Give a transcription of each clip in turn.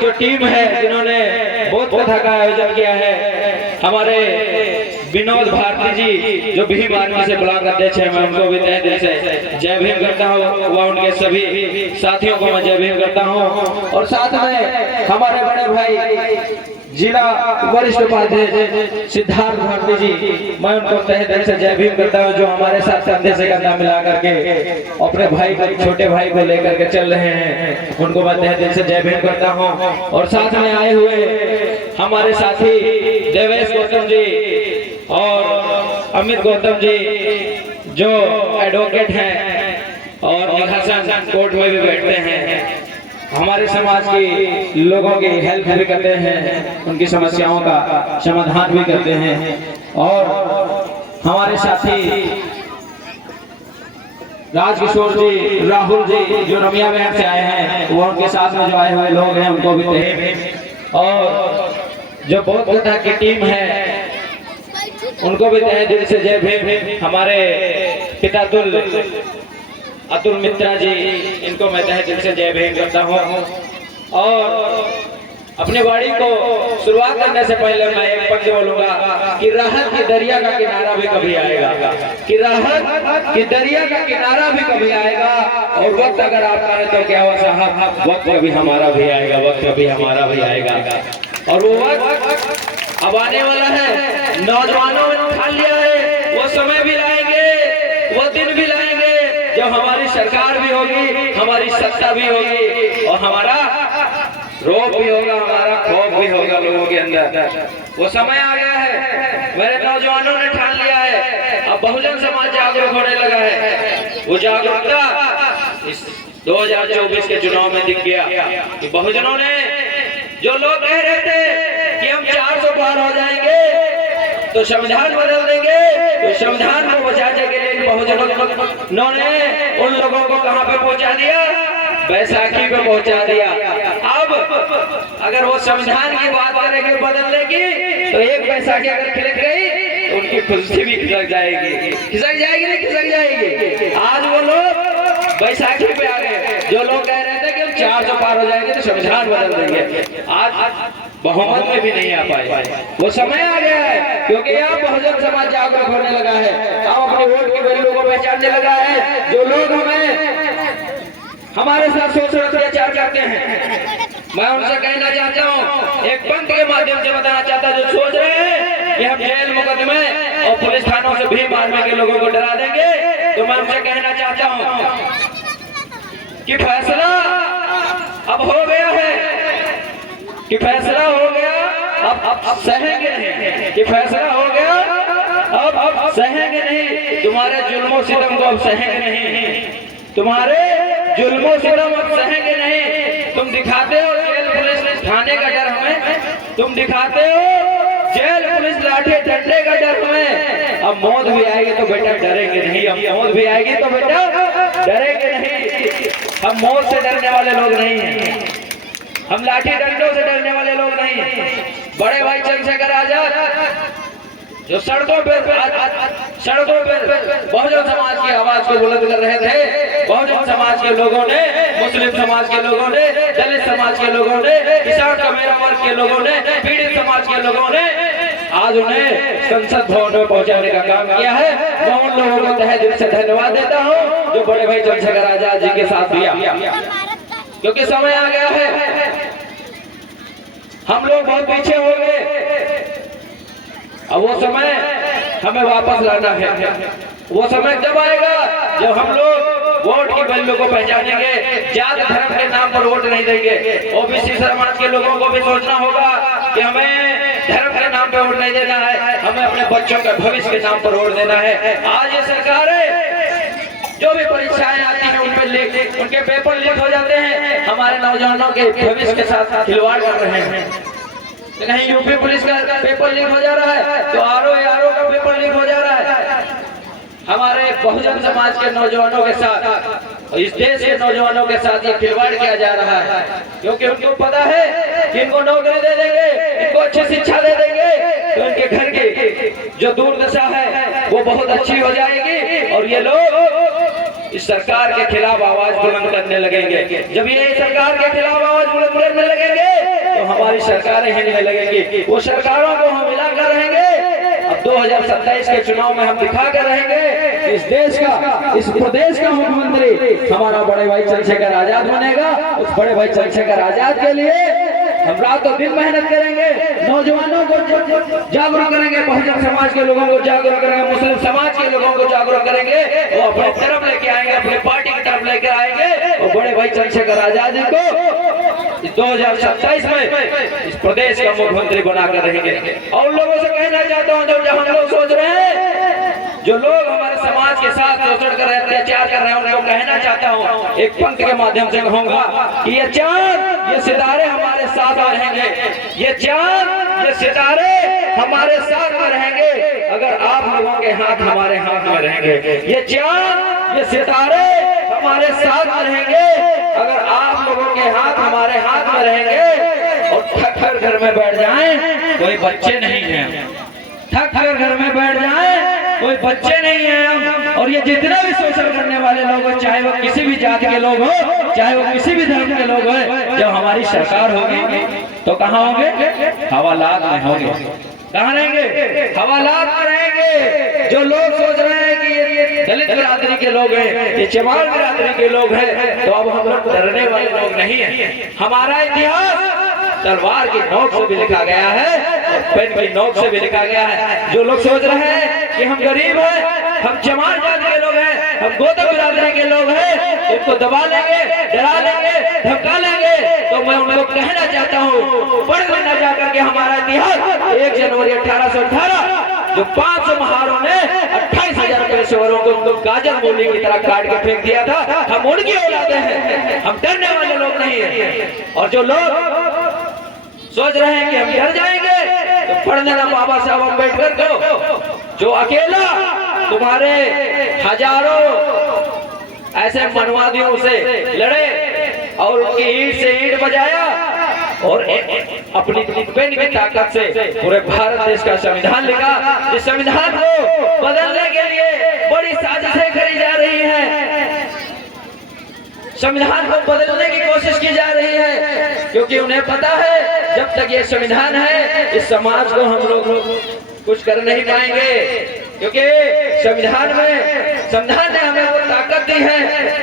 जो टीम है जिन्होंने बहुत कथा का आयोजन किया है, हमारे विनोद भारती जी जो भीम आर्मी से ब्लॉक अध्यक्ष है, मैं उनको भी तहे दिल से जय भीम करता हूँ व उनके सभी साथियों को मैं जय भीम करता हूँ। और साथ में हमारे बड़े भाई जिला वरिष्ठ उपाध्यक्ष सिद्धार्थ भारती जी, मैं उनको तहे दिल से जय भीम करता हूँ, जो हमारे साथ कंधे से कंधा मिला करके अपने भाई को, छोटे भाई को लेकर के चल रहे हैं, उनको मैं तहे दिल से जय भीम करता हूँ। और साथ में आए हुए हमारे साथी देवेश गौतम जी और अमित गौतम जी जो एडवोकेट हैं और निघासन कोर्ट में भी बैठते हैं, हमारे समाज की लोगों की हेल्प भी करते हैं, उनकी समस्याओं का समाधान भी करते हैं। और हमारे साथी राजकिशोर जी, राहुल जी जो रमिया बहन से आए हैं, वो उनके साथ में जो आए हुए लोग हैं उनको भी तहे, और जो बहुत कथा की टीम है उनको भी तहे दिल से जय भीम। हमारे पिता अतुल मित्रा जी, इनको मैं तहे दिल से जय भीम करता हूँ। और अपनी वाणी को शुरुआत करने से पहले मैं एक पंक्ति बोलूंगा कि राहत की दरिया का किनारा भी कभी आएगा, कि राहत की दरिया का किनारा भी कभी आएगा, और वक्त अगर आपका है तो क्या हुआ साहब, वक्त कभी हमारा भी आएगा, वक्त कभी हमारा भी आएगा। और वो वक्त अब आने वाला है, नौजवानों ने ठान लिया है, वो समय भी लाएंगे, वो दिन भी लाएंगे जब हमारी सरकार भी होगी, हमारी सत्ता भी होगी, और हमारा रोब भी होगा, हमारा खौफ भी होगा लोगों के अंदर। वो समय आ गया है, मेरे नौजवानों ने ठान लिया है, अब बहुजन समाज जागरूक होने लगा है। वो जागरूकता इस 2024 के चुनाव में दिख गया कि बहुजनों ने, जो लोग कह रहे थे कि हम 400 पार हो जाएंगे तो संविधान बदल देंगे, तो संविधान को बचाने के लिए बहुजनों ने उन लोगों को कहां पे पहुंचा दिया, बैसाखी पे पहुंचा दिया। अब अगर वो संविधान की बात करेंगे बदलने की, तो एक बैसाखी अगर खिलक गई तो उनकी खुशी भी खिसक जाएगी, खिसक जाएगी नहीं खिसक जाएगी। आज वो लोग बैसाखी पे आ गए, जो लोग कह रहे थे कि हम 400 पार हो जाएंगे तो संविधान बदल देंगे, आज बहुमत में भी नहीं आ पाए। वो समय आ गया है, क्योंकि यहाँ बहुजन समाज जागरूक होने लगा है, हम अपने वोट की वैल्यू को पहचानने लगा है। जो लोग हमारे साथ शोषण अत्याचार करते हैं, मैं उनसे कहना चाहता हूँ, एक पंथ के माध्यम से बताना चाहता हूँ, जो सोच रहे हैं कि हम जेल मुकदमे और पुलिस थानों से भीम आर्मी के लोगों को डरा देंगे, तो मैं उनसे कहना चाहता हूँ कि फैसला अब हो गया है, कि फैसला हो गया, अब सहेंगे नहीं, कि फैसला हो गया, अब सहेंगे नहीं, तुम्हारे जुल्मों सितम को अब सहेंगे नहीं, तुम्हारे जुल्मों सितम अब सहेंगे नहीं। तुम दिखाते हो जेल पुलिस थाने का डर हमें, तुम दिखाते हो जेल पुलिस लाठी डंडे का डर हमें, अब मौत भी आएगी तो बेटा डरेंगे नहीं, अब मौत भी आएगी तो बेटा डरेंगे नहीं। हम मौत से डरने वाले लोग नहीं हैं, हम लाठी डंडों से डरने वाले लोग नहीं हैं। बड़े भाई चंद्रशेखर आजाद जो सड़कों पर बहुजन समाज की आवाज को बुलंद कर रहे थे, बहुजन समाज के लोगों ने, मुस्लिम समाज के लोगों ने, दलित समाज के लोगों ने, किसान का मेरा वर्ग के लोगों ने, पीड़ित समाज के लोगों ने आज उन्हें संसद भवन में पहुंचाने का काम किया है। मैं उन लोगों को तहे दिल से धन्यवाद देता हूँ जो बड़े भाई चंद्रशेखर आजाद जी के साथ दिया, क्योंकि समय आ गया है, हम लोग बहुत पीछे हो गए, अब वो समय हमें वापस लाना है। वो समय जब आएगा जब हम लोग वोट की वैल्यू को पहचानेंगे, जाति धर्म के नाम पर वोट नहीं देंगे। ओबीसी समाज के लोगों को भी सोचना होगा कि हमें धर्म के नाम पर वोट नहीं देना है, हमें अपने बच्चों के भविष्य के नाम पर वोट देना है। आज ये सरकार जो भी परीक्षाएं आती हैं उनके पेपर लीक हो जाते हैं, हमारे नौजवानों के भविष्य के साथ खिलवाड़ कर रहे हैं। कहीं यूपी पुलिस का पेपर लीक हो जा रहा है, तो आरओ का पेपर लीक हो जा रहा है। हमारे बहुजन समाज के नौजवानों के साथ, इस देश के नौजवानों के साथ ये खिलवाड़ किया जा रहा है, क्योंकि उनको पता है कि इनको नौकरी दे देंगे, इनको अच्छी शिक्षा दे देंगे, तो इनके घर की जो दुर्दशा है वो बहुत अच्छी हो जाएगी, और ये लोग इस सरकार के खिलाफ आवाज बुलंद करने लगेंगे। जब ये सरकार के खिलाफ आवाज बुलंद करने लगेंगे हमारी सरकारें हिलने लगेंगी, वो सरकारों को हम मिलाकर रहेंगे। अब 2027 के चुनाव में हम दिखा कर रहेंगे इस देश का, इस प्रदेश का मुख्यमंत्री हमारा बड़े भाई चंद्रशेखर आजाद बनेगा। उस बड़े भाई चंद्रशेखर आजाद के लिए हम रातों दिन मेहनत करेंगे, नौजवानों को जागरूक करेंगे, बहुजन समाज के लोगों को जागरूक करेंगे, मुस्लिम समाज के लोगों को जागरूक करेंगे, वो अपने तरफ लेके आएंगे, अपने पार्टी की तरफ लेकर आएंगे और बड़े भाई चंद्रशेखर आजाद जी को 2027 में इस प्रदेश का मुख्यमंत्री बनाकर रहेंगे। और लोगों से कहना चाहता हूँ, जो हम लोग सोच रहे हैं, जो लोग हमारे समाज के साथ शोषण कर रहे हैं, अत्याचार कर रहे हैं, उनको कहना चाहता हूँ, एक पंक्ति के माध्यम से कहूंगा कि ये चांद ये सितारे हमारे साथ रहेंगे, ये चांद ये सितारे हमारे साथ में रहेंगे अगर आप लोगों के हाथ हमारे हाथ में रहेंगे। ये चांद ये सितारे हमारे साथ में रहेंगे अगर आप लोगों के हाथ हमारे हाथ में रहेंगे। और ठक कर घर में बैठ जाएं, कोई बच्चे नहीं हैं, ठक कर घर में बैठ जाएं, कोई बच्चे नहीं हैं। और ये जितना भी शोषण करने वाले लोग हैं, चाहे वो किसी भी जाति के लोग हो, चाहे वो किसी भी धर्म के लोग हैं, जब हमारी सरकार होगी तो कहाँ होंगे? हवालात में होंगे। कहाँ रहेंगे? हवालात में रहेंगे। जो लोग सोच रहे हैं कि ये दलित बिरादरी के लोग हैं, ये चमार बिरादरी के लोग हैं, तो अब हम लोग डरने वाले लोग नहीं है। हमारा इतिहास तलवार की नोक से भी लिखा गया है और पेन की नोक से भी लिखा गया है। जो लोग सोच रहे हैं कि हम गरीब हैं, हम चमार जाति के लोग हैं, हम गोत्र बिरादरी के लोग हैं, इनको दबा लेंगे, डरा लेंगे, धमका लेंगे, तो मैं उनको कहना चाहता हूँ, पढ़ लेना जाकर के हमारा इतिहास 1 जनवरी 1818 जो 500 महारों ने 28,000 पेशेवरों को गाजर मूली की तरह काट के फेंक दिया था, हम उनकी औलादे हैं, हम डरने वाले लोग नहीं हैं। और जो लोग सोच रहे हैं कि हम डर जाएंगे, तो पढ़ लेना बाबा साहब अम्बेडकर को, जो अकेला तुम्हारे हजारों ऐसे मनवादियों से लड़े और उनकी ईंट से ईंट बजाया और अपनी पेन की ताकत से पूरे भारत देश का संविधान लिखा। इस संविधान को बदलने के लिए बड़ी साजिशें करी जा रही है, संविधान को बदलने की कोशिश की जा रही है, क्योंकि उन्हें पता है जब तक ये संविधान है इस समाज को हम लोग कुछ कर नहीं पाएंगे। क्योंकि संविधान ने हमें वो ताकत दी है,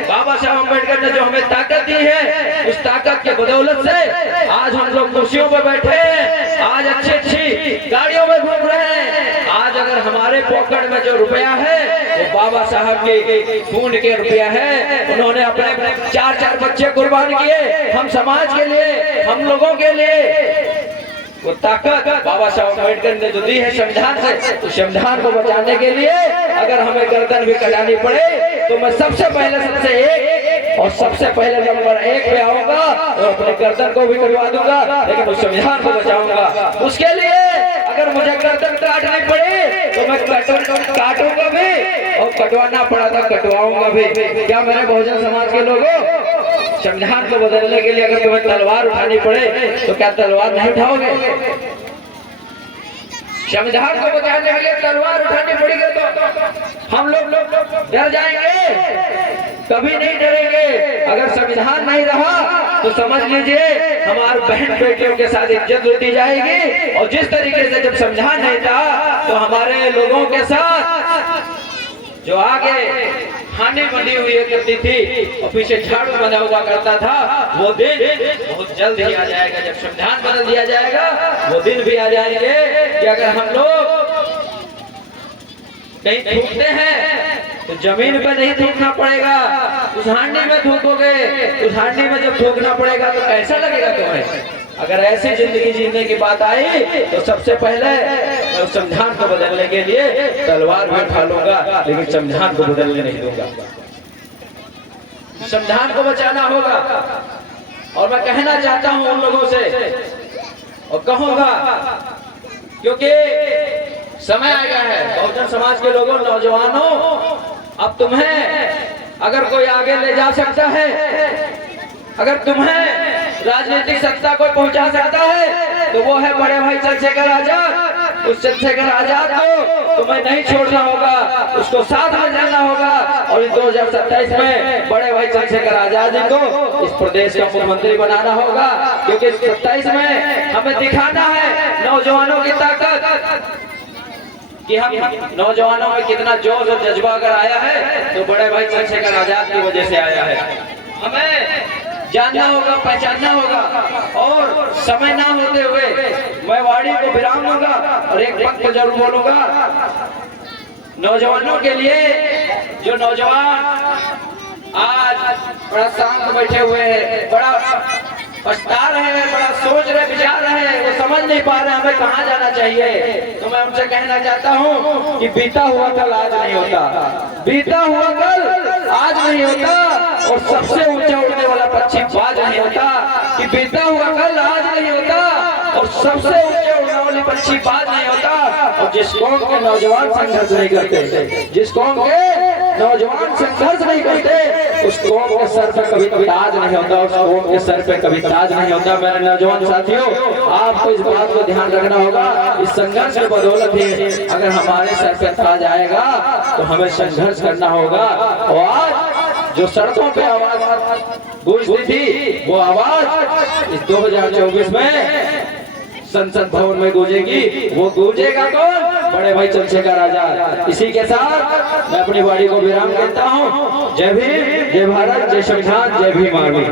बाबा साहब अम्बेडकर ने जो हमें ताकत दी है, उस ताकत के बदौलत से आज हम लोग कुर्सियों पर बैठे हैं, आज अच्छी गाड़ियों में घूम रहे हैं। आज अगर हमारे पॉकेट में जो रुपया है वो बाबा साहब के खून के रुपया है, उन्होंने अपने 4 बच्चे कुर्बान किए हम समाज के लिए, हम लोगों के लिए। वो ताकत बाबा साहब अम्बेडकर ने जो दी है संविधान से, तो संविधान को बचाने के लिए अगर हमें गर्दन भी कटानी पड़े तो मैं सबसे पहले नंबर 1 पे आऊंगा और अपने गर्दन को भी कटवा दूंगा, लेकिन उस संविधान को बचाऊंगा। उसके लिए अगर मुझे गर्दन काटनी पड़े तो मैं काटूंगा भी और कटवाना पड़ा था कटवाऊंगा भी। क्या मेरे बहुजन समाज के लोगों, संविधान को बदलने के लिए अगर तुम्हें तलवार उठानी पड़े तो क्या तलवार नहीं उठाओगे? संविधान को बचाने के लिए तलवार उठानी पड़ेगी तो हम लोग डर जाएंगे? कभी नहीं डरेंगे। अगर संविधान नहीं रहा तो समझ लीजिए हमारे बहन बेटियों के साथ इज्जत लूटी जाएगी। और जिस तरीके से जब संविधान नहीं था तो हमारे लोगों के साथ जो आगे खाने बनी हुई करती थी और पीछे झाड़ू बना हुआ करता था, वो दिन बहुत जल्द ही आ जाएगा। जब संविधान बदल दिया जाएगा वो दिन भी आ जाएंगे कि अगर हम लोग कहीं थूकते हैं तो जमीन पर नहीं थूकना पड़ेगा, उस हांडी में थूकोगे। उस हांडी में जब थूकना पड़ेगा तो कैसा लगेगा तुम्हें? अगर ऐसी जिंदगी जीने की बात आई तो सबसे पहले मैं उस संविधान को बदलने के लिए तलवार भी उठा लूंगा, लेकिन संविधान को बदलने नहीं दूंगा। संविधान को बचाना होगा। और मैं कहना चाहता हूं उन लोगों से और कहूंगा, क्योंकि समय आ गया है। बहुजन समाज के लोगों, नौजवानों, अब तुम्हें अगर कोई आगे ले जा सकता है, अगर तुम्हें राजनीतिक सत्ता को पहुंचा सकता है तो वो है बड़े भाई चंद्रशेखर आजाद। उस चंद्रशेखर आजाद को तुम्हें नहीं छोड़ना होगा, उसको साथ में जाना होगा और इस 2027 में बड़े भाई चंद्रशेखर आजाद जी को इस प्रदेश का मुख्यमंत्री बनाना होगा। क्योंकि 27 में हमें दिखाना है नौजवानों की ताकत कि हम नौजवानों में कितना जोश और जज्बा अगर आया है तो बड़े भाई चंद्रशेखर आजाद की वजह से आया है। हमें जानना होगा, पहचानना होगा और समय ना होते हुए मैं वाणी को विराम दूंगा और एक वक्त को जरूर बोलूंगा नौजवानों के लिए। जो नौजवान आज बड़ा शांत बैठे हुए हैं, बड़ा पछता रहे हैं, बड़ा सोच रहे, विचार रहे हैं, वो समझ नहीं पा रहे हमें कहाँ जाना चाहिए, तो मैं उनसे कहना चाहता हूँ कि बीता हुआ कल आज नहीं होता, बीता हुआ कल आज नहीं होता और सबसे ऊंचा उड़ने वाला पक्षी बाज नहीं होता। कि बीता हुआ कल आज नहीं होता और सबसे ऊंचे उड़ने वाली पक्षी बाज नहीं होता। और जिस कौम के नौजवान संघर्ष नहीं करते, जिस कौम के नौजवान संघर्ष नहीं करते, उस कौम के सर पे कभी ताज नहीं होता, उस कौम के सर पे कभी ताज नहीं होता। मेरे नौजवान साथियों, आपको इस बात को ध्यान रखना होगा, इस संघर्ष की बदौलत ही अगर हमारे सर पे ताज आएगा तो हमें संघर्ष करना होगा। और आज जो सड़कों पे आवाज गूंजती थी वो आवाज इस 2024 में संसद भवन में गूंजेगी। वो गूंजेगा कौन? बड़े भाई चंद्रशेखर आजाद। इसी के साथ मैं अपनी वाणी को विराम देता हूँ। जय भीम, जय भारत, जय संविधान, जय भीम आर्मी।